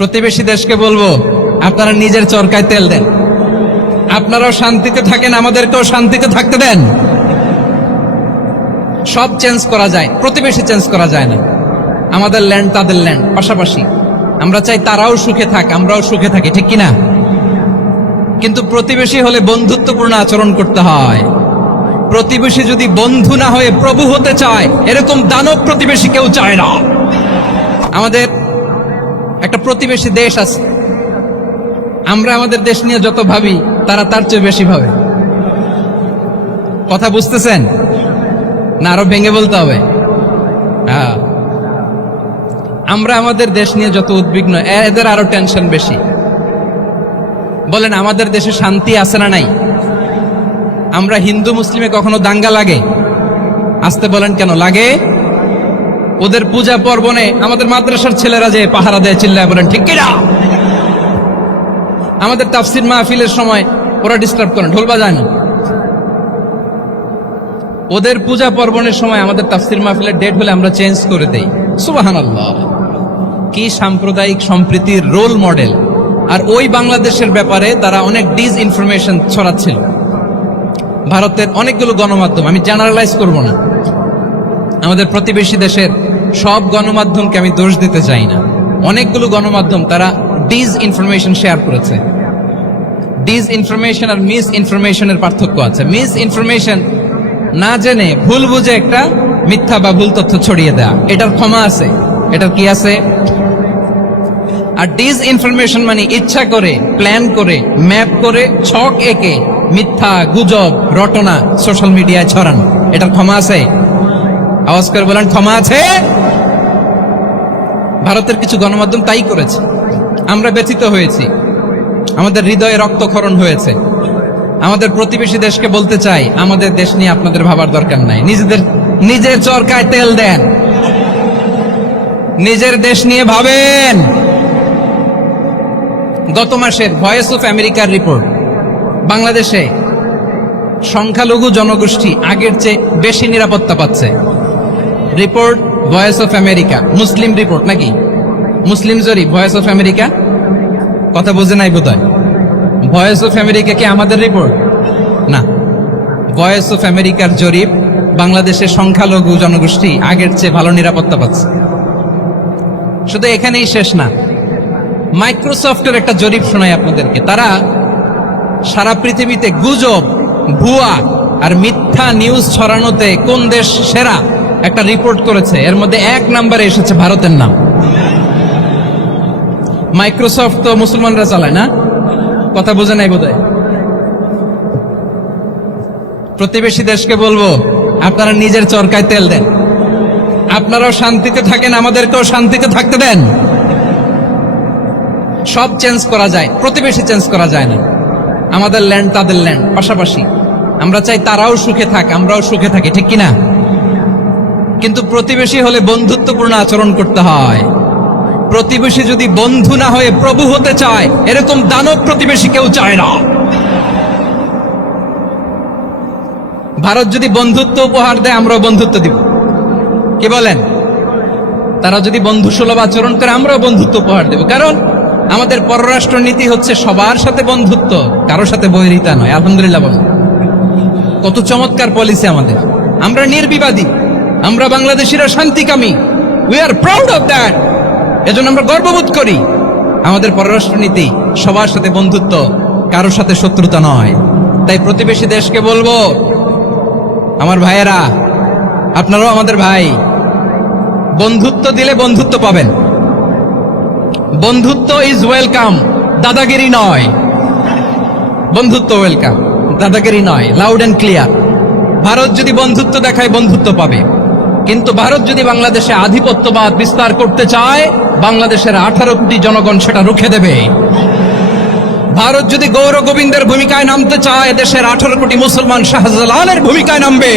প্রতিবেশী দেশকে বলবো, আপনারা নিজের চরকায় তেল দেন, আপনারাও শান্তিতে থাকেন, আমাদেরকেও শান্তিতে থাকতে দেন। সব চেঞ্জ করা যায়, প্রতিবেশী চেঞ্জ করা যায় না। আমাদের ল্যান্ড তাদের ল্যান্ড, পাশাপাশি। আমরা চাই তারাও সুখে থাক, আমরাও সুখে থাকি, ঠিক কিনা? কিন্তু প্রতিবেশী হলে বন্ধুত্বপূর্ণ আচরণ করতে হয়। প্রতিবেশী যদি বন্ধু না হয়ে প্রভু হতে চায়, এরকম দানব প্রতিবেশী কেউ চায় না। আমাদের একটা প্রতিবেশী দেশ আছে, আমরা আমাদের দেশ নিয়ে যত ভাবি তারা তার চেয়ে বেশি ভাবে। কথা বুঝতেছেন না? আরো ভেঙে বলতে হবে। হ্যাঁ, আমরা আমাদের দেশ নিয়ে যত উদ্বিগ্ন, এদের আরো টেনশন বেশি। বলেন, আমাদের দেশে শান্তি আছে না নাই? আমরা হিন্দু মুসলিমে কখনো দাঙ্গা লাগে? আসতে বলেন, কেন লাগে? ওদের পূজা পার্বণে আমাদের মাদ্রাসার ছেলেরা যে পাহারা দেয়, চিল্লায় বলেন ঠিক কিনা? আমাদের তাফসির মাহফিলের সময় ওরা ডিস্টার্ব করেন, ঢোল বাজায় না। ওদের পূজা পার্বণের সময় আমাদের তাফসির মাহফিলের ডেট হলে আমরা চেঞ্জ করে দেই। সুবহানাল্লাহ, কি সাম্প্রদায়িক সম্প্রীতির রোল মডেল। আর ওই বাংলাদেশের ব্যাপারে তারা অনেক ডিসইনফরমেশন ছড়াচ্ছিল। ভারতের অনেকগুলো গণমাধ্যম, আমি জেনারেলাইজ করব না, আমাদের প্রতিবেশী দেশের সব গণমাধ্যমকে আমি দোষ দিতে চাই না। অনেকগুলো গণমাধ্যম তারা ডিসইনফরমেশন শেয়ার করেছে। ডিসইনফরমেশন আর মিস ইনফরমেশনের পার্থক্য আছে। মিস ইনফরমেশন না জেনে ভুল বুঝে একটা মিথ্যা বা ভুল তথ্য ছড়িয়ে দেয়া, এটার ক্ষমা আছে, এটার কি আছে? আর ডিসইনফরমেশন মানে ইচ্ছা করে, প্ল্যান করে, ম্যাপ করে, ছক এঁকে মিথ্যা, গুজব, রটনা সোশ্যাল মিডিয়ায় ছড়ানো, এটার ক্ষমা আছে? আওয়াজ করে বলেন, ক্ষমা আছে? ভারতের কিছু গণমাধ্যম তাই করেছে। আমরা ব্যথিত হয়েছি, আমাদের হৃদয়ে রক্তক্ষরণ হয়েছে। আমাদের প্রতিবেশী দেশকে বলতে চাই, আমাদের দেশ নিয়ে আপনাদের ভাবার দরকার নাই। নিজের চরকায় তেল দেন, নিজের দেশ নিয়ে ভাবেন। গত মাসের ভয়েস অফ আমেরিকার রিপোর্ট, বাংলাদেশে সংখ্যালঘু জনগোষ্ঠী আগের চেয়ে বেশি নিরাপত্তা পাচ্ছে। Report voice of America, Muslim report নাকি? মুসলিম জরিপ, ভয়েস অফ আমেরিকা। কথা বুঝে নাই বোধহয়। ভয়েস অফ আমেরিকা কি আমাদের রিপোর্ট? না, ভয়েস অফ আমেরিকার জরিপ, বাংলাদেশের সংখ্যালঘু জনগোষ্ঠী আগের চেয়ে ভালো নিরাপত্তা পাচ্ছে। শুধু এখানেই শেষ না, মাইক্রোসফটের একটা জরিপ শোনাই আপনাদেরকে। তারা সারা পৃথিবীতে গুজব, ভুয়া আর মিথ্যা নিউজ ছড়ানোতে কোন দেশ সেরা একটা রিপোর্ট করেছে। এর মধ্যে 1 নম্বরে এসেছে ভারতের নাম। মাইক্রোসফট তো মুসলমানরা চালায় না? কথা বোঝে নাই বোধহয়। প্রতিবেশী দেশকে বলবো, আপনারা নিজের চরকায় তেল দেন, আপনারাও শান্তিতে থাকেন, আমাদেরকেও শান্তিতে থাকতে দেন। সব চেঞ্জ করা যায়, প্রতিবেশী চেঞ্জ করা যায় না। আমাদের ল্যান্ড তাদের ল্যান্ড, পাশাপাশি। আমরা চাই তারাও সুখে থাক, আমরাও সুখে থাকি, ঠিক কিনা? কিন্তু প্রতিবেশী হলে বন্ধুত্বপূর্ণ আচরণ করতে হয়। প্রতিবেশী যদি বন্ধু না হয়ে প্রভু হতে চায়, এরকম দানব প্রতিবেশী কেউ চায় না। ভারত যদি বন্ধুত্ব উপহার দেয়, আমরাও বন্ধুত্ব দিব। কি বলেন? তারা যদি বন্ধুসুলভ আচরণ করে, আমরাও বন্ধুত্ব উপহার দেব। কারণ আমাদের পররাষ্ট্র নীতি হচ্ছে সবার সাথে বন্ধুত্ব, কারোর সাথে বৈরিতা নয়। আলহামদুলিল্লাহ বলেন, কত চমৎকার পলিসি আমাদের। আমরা নির্বিবাদী, আমরা বাংলাদেশিরা শান্তিকামী। We are proud of that. এজন্য আমরা গর্ববোধ করি। আমাদের পররাষ্ট্র নীতি সবার সাথে বন্ধুত্ব, কারোর সাথে শত্রুতা নয়। তাই প্রতিবেশী দেশকে বলবো, আমার ভাইয়েরা, আপনারাও আমাদের ভাই। বন্ধুত্ব দিলে বন্ধুত্ব পাবেন। বন্ধুত্ব ইজ ওয়েলকাম, দাদাগিরি নয়। বন্ধুত্ব ওয়েলকাম, দাদাগিরি নয়। Loud and clear. ভারত যদি বন্ধুত্ব দেখায়, বন্ধুত্ব পাবে। কিন্তু ভারত যদি বাংলাদেশে আধিপত্যবাদ বিস্তার করতে চায়, বাংলাদেশের 18 কোটি জনগণ সেটা রুখে দেবে। ভারত যদি গৌর গোবিন্দের ভূমিকায় নামতে চায়, দেশের 18 কোটি মুসলমান শাহজালালের ভূমিকায় নামবে।